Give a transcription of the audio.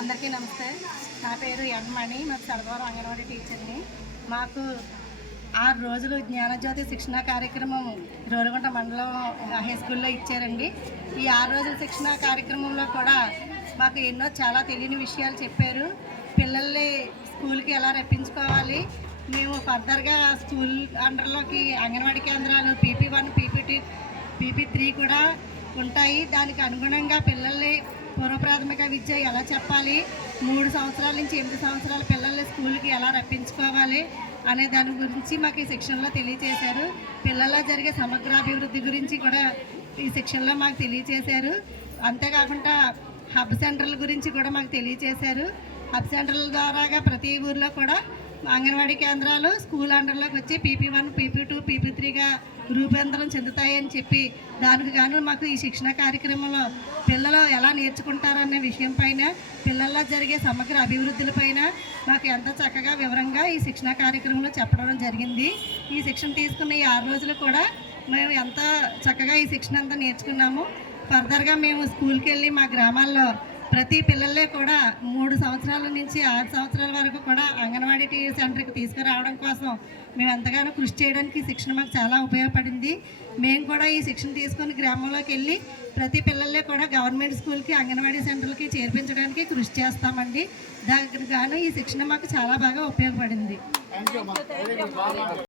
అందరికీ నమస్తే. నా పేరు ఎన్మణి, మాకు సర్వవరం అంగన్వాడీ టీచర్ని. మాకు 6 రోజులు జ్ఞానజ్యోతి శిక్షణ కార్యక్రమం రోలుగుంట మండలం హై స్కూల్లో ఇచ్చారండి. ఈ 6 రోజుల శిక్షణ కార్యక్రమంలో కూడా మాకు ఎన్నో చాలా తెలియని విషయాలు చెప్పారు. పిల్లల్ని స్కూల్కి ఎలా రప్పించుకోవాలి, మేము ఫర్దర్గా స్కూల్ అండర్లోకి అంగన్వాడీ కేంద్రాలు PP1, PP2, PP3 కూడా ఉంటాయి. దానికి అనుగుణంగా పిల్లల్ని పూర్వ ప్రాథమిక విద్య ఎలా చెప్పాలి, 3 సంవత్సరాల నుంచి 8 సంవత్సరాల పిల్లల్ని స్కూల్కి ఎలా రప్పించుకోవాలి అనే దాని గురించి మాకు ఈ శిక్షణలో తెలియజేశారు. పిల్లల్లో జరిగే సమగ్రాభివృద్ధి గురించి కూడా ఈ శిక్షణలో మాకు తెలియజేశారు. అంతేకాకుండా హబ్ సెంటర్ల గురించి కూడా మాకు తెలియజేశారు. హబ్ సెంటర్ల ద్వారాగా ప్రతి ఊర్లో కూడా అంగన్వాడీ కేంద్రాలు స్కూల్ అండర్లోకి వచ్చి PP1, PP2, PP3గా రూపాంతరం చెందుతాయని చెప్పి దానికి గాను మాకు ఈ శిక్షణ కార్యక్రమంలో పిల్లలు ఎలా నేర్చుకుంటారనే విషయం పైన, పిల్లల్లో జరిగే సమగ్ర అభివృద్ధులపైన మాకు ఎంత చక్కగా వివరంగా ఈ శిక్షణ కార్యక్రమంలో చెప్పడం జరిగింది. ఈ శిక్షణ తీసుకున్న ఈ 6 రోజులు కూడా మేము ఎంత చక్కగా ఈ శిక్షణ అంతా నేర్చుకున్నాము. ఫర్దర్గా మేము స్కూల్కి వెళ్ళి మా గ్రామాల్లో ప్రతి పిల్లలే కూడా 3 సంవత్సరాల నుంచి 6 సంవత్సరాల వరకు కూడా అంగన్వాడీ సెంటర్కి తీసుకురావడం కోసం మేము ఎంతగానో కృషి చేయడానికి ఈ శిక్షణ మాకు చాలా ఉపయోగపడింది. మేము కూడా ఈ శిక్షణ తీసుకొని గ్రామంలోకి వెళ్ళి ప్రతి పిల్లలే కూడా గవర్నమెంట్ స్కూల్కి అంగన్వాడీ సెంటర్లకి చేర్పించడానికి కృషి చేస్తామండి. దానికి గాను ఈ శిక్షణ మాకు చాలా బాగా ఉపయోగపడింది.